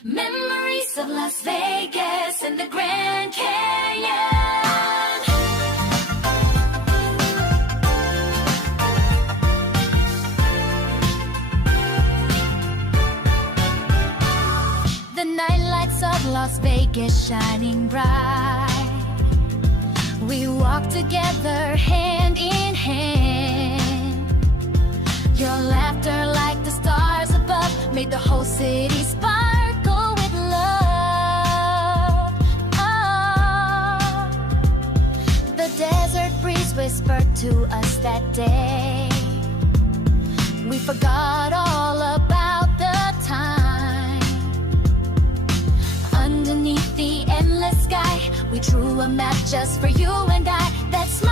Memories of Las Vegas and the Grand Canyon. The night lights of Las Vegas shining bright. We walk together hand in hand. Your laughter like the stars above made the whole city sparkle with love. Oh, the desert breeze whispered to us that day. We forgot all about the time. Underneath the endless sky, we drew a map just for you and I. That smile